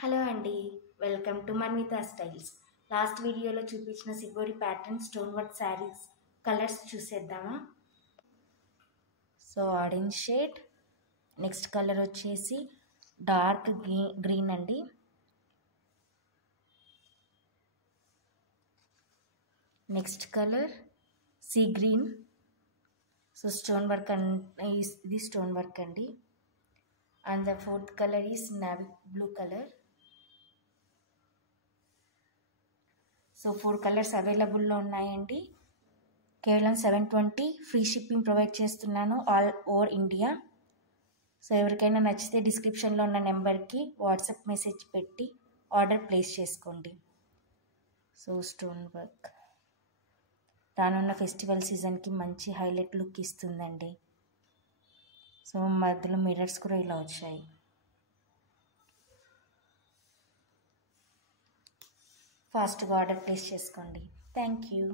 Hello అండి, welcome to Manvitha styles. Last వీడియోలో చూపించిన సిగోరి pattern stone work saris colours చూసేద్దామా. So orange shade, next colour వచ్చేసి డార్క్ గ్రీన్ అండి, next colour sea green. So stone work ఇది స్టోన్ వర్క్ అండి. And the fourth colour is navy blue colour. So 4 colours అవైలబుల్లో ఉన్నాయండి. కేవలం 720 ఫ్రీ షిప్పింగ్ ప్రొవైడ్ చేస్తున్నాను all over India. So ఎవరికైనా నచ్చితే డిస్క్రిప్షన్లో ఉన్న నెంబర్కి వాట్సాప్ మెసేజ్ పెట్టి ఆర్డర్ ప్లేస్ చేసుకోండి. సో స్టోన్ వర్క్ రానున్న ఫెస్టివల్ సీజన్కి మంచి హైలైట్ లుక్ ఇస్తుందండి. సో మధ్యలో మిర్రర్స్ కూడా ఇలా వచ్చాయి. ఫాస్ట్గా ఆర్డర్ ప్లేస్ చేసుకోండి. Thank you.